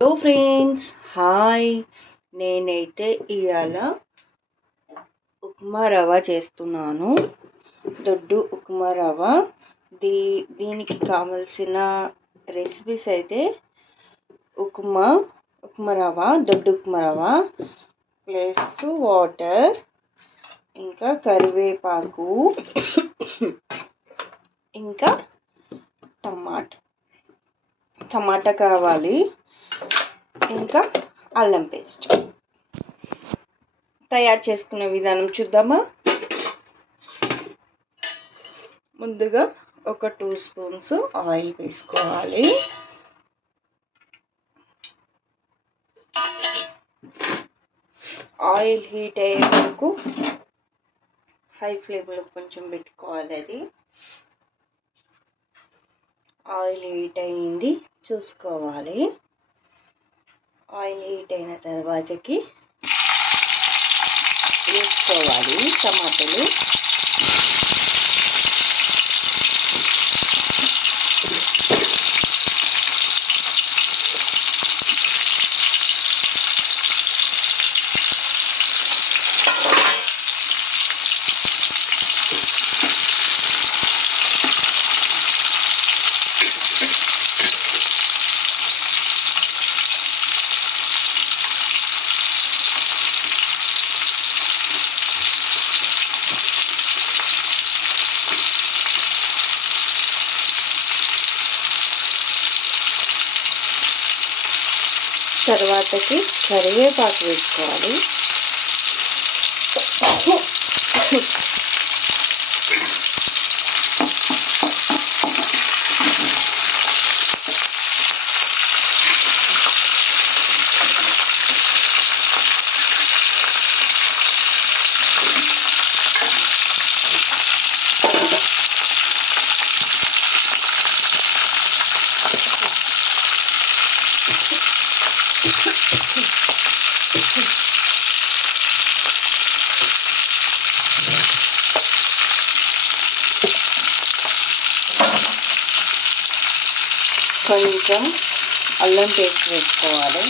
Hello friends, hi. నేనైతే ఇవాళ ఉప్మా రవ్వ చేస్తున్నాను. దొడ్డు ఉప్మా రవ్వ. దీనికి కావలసిన రెసిపీస్ అయితే ఉప్మా రవ్వ, దొడ్డు ఉప్మా రవ్వ ప్లస్ వాటర్, ఇంకా కరివేపాకు, ఇంకా టమాటా కావాలి, ఇంకా అల్లం పేస్ట్. తయారు చేసుకునే విధానం చూద్దామా. ముందుగా ఒక 2 స్పూన్స్ ఆయిల్ వేసుకోవాలి. ఆయిల్ హీట్ అయ్యే వరకు హై ఫ్లేమ్లో కొంచెం పెట్టుకోవాలి. అది ఆయిల్ హీట్ అయింది చూసుకోవాలి. ఆయిల్ హీట్ అయిన తర్వాతకి వేసుకోవాలి టమాటాలు. తర్వాతకి కరివేపాకు వేసుకోవాలి. కొంచెం అల్లం పేస్ట్ వేసుకోవాలి.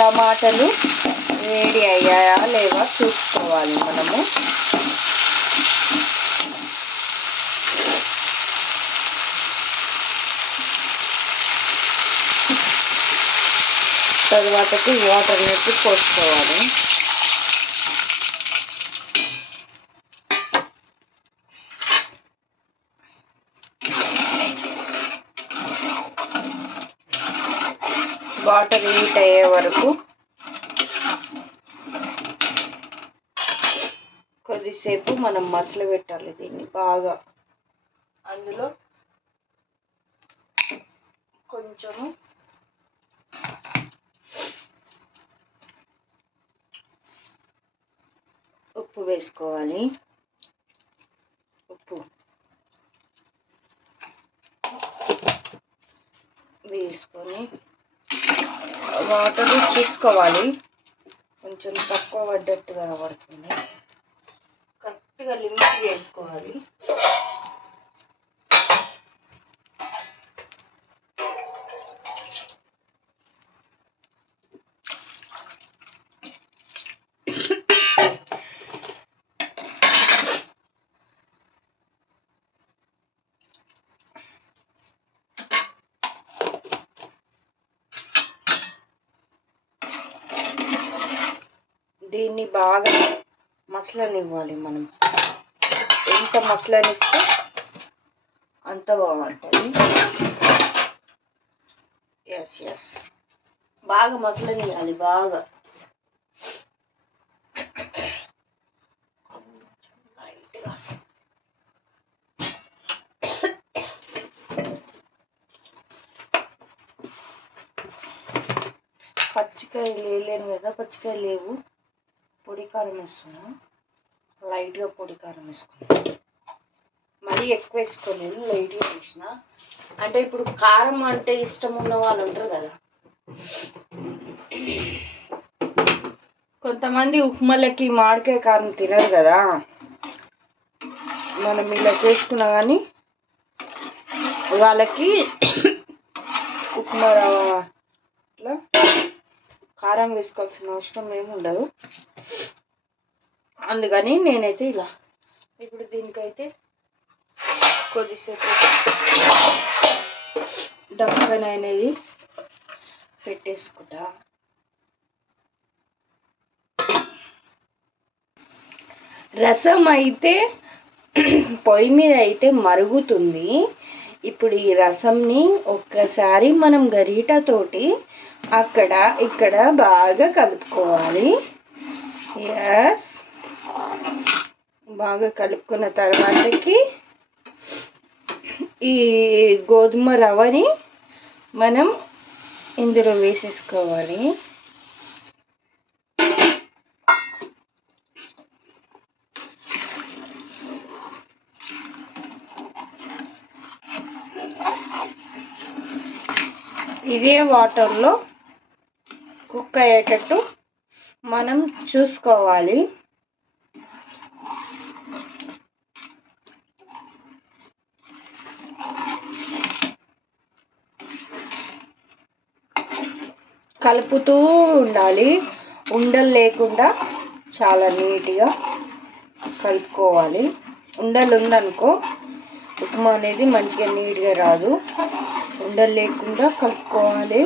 టమాటాలు వేడి అయ్యాయా లేవా చూసుకోవాలి మనము. తర్వాతకి వాటర్ నెట్టి పోసుకోవాలి. వాటర్ హీట్ అయ్యే వరకు కొద్దిసేపు మనం మసలు పెట్టాలి దీన్ని బాగా. అందులో కొంచెము ఉప్పు వేసుకోవాలి. ఉప్పు వేసుకొని వాటర్ చూసుకోవాలి. కొంచెం తక్కువ పడ్డట్టు కనబడుతుంది. కరెక్ట్గా లిమిట్ వేసుకోవాలి. దీన్ని బాగా మసలనివ్వాలి. మనం ఎంత మసలనిస్తే అంత బాగుంటుంది. ఎస్ బాగా మసలనియాలి. బాగా పచ్చికాయలు వేయలేను కదా, పచ్చికాయలు లేవు. పొడి కారం వేస్తున్నా, లైట్గా పొడి కారం వేసుకున్నాను. మరీ ఎక్కువ వేసుకోలేను, లైట్గా వేసిన. అంటే ఇప్పుడు కారం అంటే ఇష్టం ఉన్న వాళ్ళు ఉంటారు కదా. కొంతమంది ఉప్మాలకి మామిడికాయ కారం తినరు కదా. మనం ఇలా చేసుకున్నా కానీ వాళ్ళకి ఉప్మా రవ్వలో కారం వేసుకోవాల్సిన అవసరం ఏమి ఉండదు. అందుకని నేనైతే ఇలా ఇప్పుడు దీనికైతే కొద్దిసేపు డక్కన అనేది పెట్టేసుకుంటా. రసం అయితే పొయ్యి మీద అయితే మరుగుతుంది. ఇప్పుడు ఈ రసంని ఒక్కసారి మనం గరిటతోటి అక్కడ ఇక్కడ బాగా కలుపుకోవాలి. ఎస్, బాగా కలుపుకున్న తర్వాతకి ఈ గోధుమ రవ్వని మనం ఇందులో వేసేసుకోవాలి. ఇదే వాటర్లో కుక్ అయ్యేటట్టు మనం చూసుకోవాలి. కలుపుతూ ఉండాలి, ఉండలు లేకుండా చాలా నీట్గా కలుపుకోవాలి. ఉండలు ఉందనుకో ఉప్మా అనేది మంచిగా నీట్గా రాదు. ఉండలు లేకుండా కలుపుకోవాలి.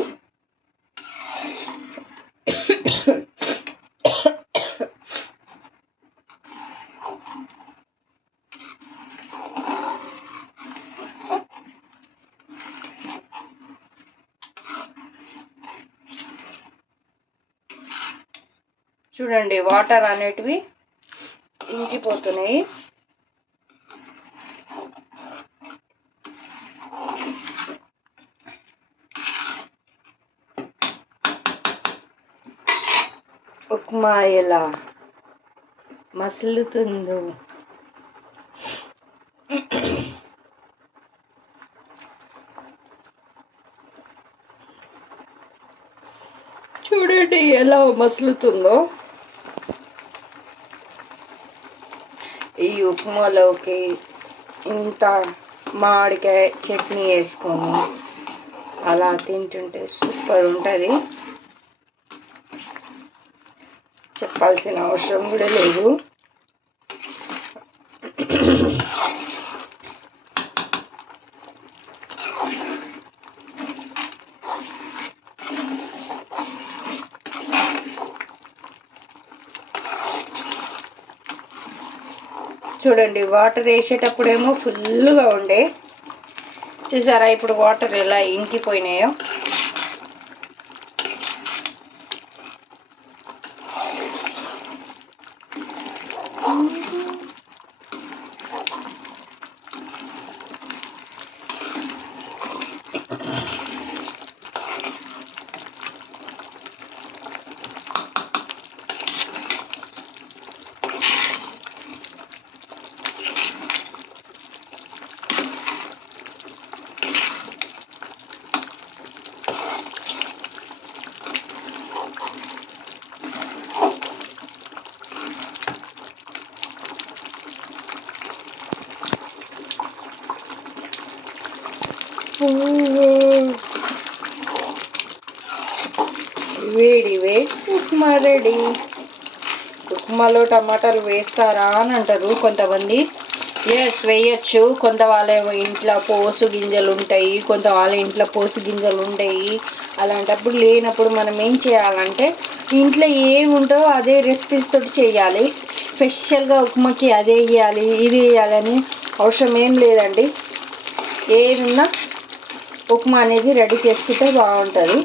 చూడండి, వాటర్ అనేటివి ఇంకిపోతున్నాయి. ఉప్మా ఎలా మసులుతుందో చూడండి, ఎలా మసులుతుందో. ఈ ఉప్మాలోకి ఇంత మామిడికాయ చట్నీ వేసుకొని అలా తింటుంటే సూపర్ ఉంటుంది. చెప్పాల్సిన అవసరం కూడా లేదు. చూడండి, వాటర్ వేసేటప్పుడేమో ఫుల్గా ఉండే, చూసారా ఇప్పుడు వాటర్ ఎలా ఇంకిపోయినాయో. వేడి వేడి ఉప్మా రెడీ. ఉప్మాలో టమాటాలు వేస్తారా అని అంటారు కొంతమంది. ఎస్, వేయచ్చు. కొంత వాళ్ళ ఇంట్లో పోసు గింజలు ఉంటాయి, కొంత వాళ్ళ ఇంట్లో పోసు గింజలు ఉంటాయి. అలాంటప్పుడు లేనప్పుడు మనం ఏం చేయాలంటే ఇంట్లో ఏముంటో అదే రెసిపీస్ తోటి చేయాలి. స్పెషల్గా ఉప్మాకి అదే వేయాలి ఇది వేయాలని అవసరం ఏం లేదండి. ఏదున్నా ఉప్మా అనేది రెడీ చేసుకుంటే బాగుంటుంది.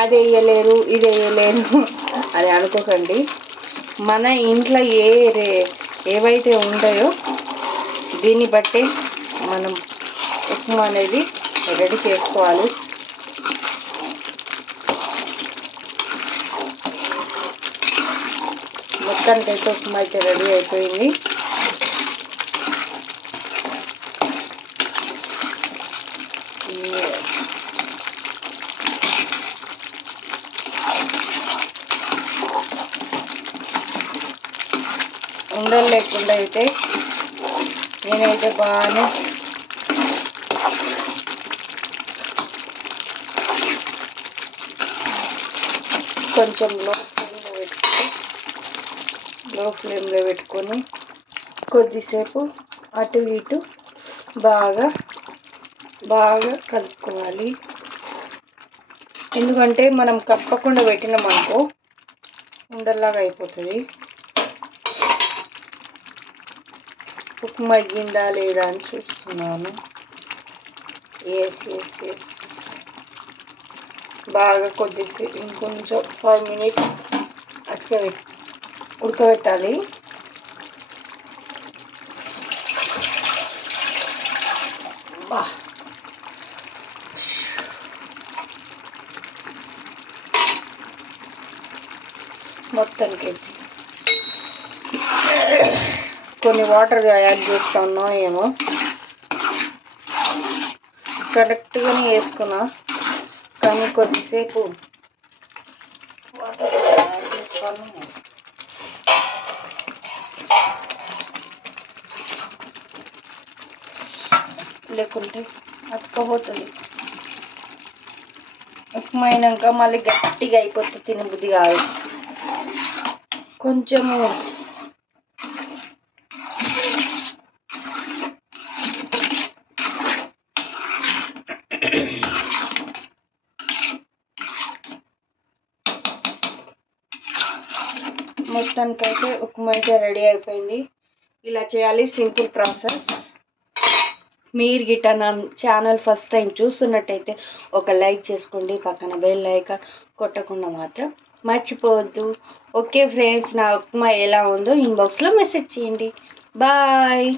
అది వేయలేరు ఇది వేయలేరు అని అనుకోకండి. మన ఇంట్లో ఏవైతే ఉంటాయో దీన్ని బట్టి మనం ఉప్మా అనేది రెడీ చేసుకోవాలి. మొత్తానికైతే ఉప్మా అయితే రెడీ అయిపోయింది. ఉండలు లేకుండా అయితే నేనైతే బాగానే కొంచెం లో ఫ్లేమ్లో పెట్టుకొని కొద్దిసేపు అటు ఇటు బాగా కలుపుకోవాలి. ఎందుకంటే మనం కప్పకుండా పెట్టినామనుకో ఉండల్లాగా అయిపోతుంది. ఉప్మా అయ్యిందా లేదా అని చూస్తున్నాను. ఎస్ బాగా కొద్దిసేపు ఇంకొంచెం 5 minutes అట్లా ఉడకబెట్టాలి. మొత్తానికి కొన్ని వాటర్ యాడ్ చేస్తానో ఏమో కరెక్ట్గానే వేసుకున్నా, కానీ కొద్దిసేపు వాటర్ యాడ్ చేస్తాను. లేకుంటే అతుకపోతుంది. ఉప్మా అయినాక మళ్ళీ గట్టిగా అయిపోతుంది, తినబుద్ధి కాదు. కొంచెము మొత్తానికైతే ఉప్మా అయితే రెడీ అయిపోయింది. ఇలా చేయాలి, సింపుల్ ప్రాసెస్. మీరు గిట్ట నా ఛానల్ ఫస్ట్ టైం చూస్తున్నట్టయితే ఒక లైక్ చేసుకోండి, పక్కన బెల్ ఐకాన్ కొట్టకుండా మాత్రం మర్చిపోవద్దు. ఓకే ఫ్రెండ్స్, నా ఉప్మా ఎలా ఉందో ఇన్బాక్స్లో మెసేజ్ చేయండి. బాయ్.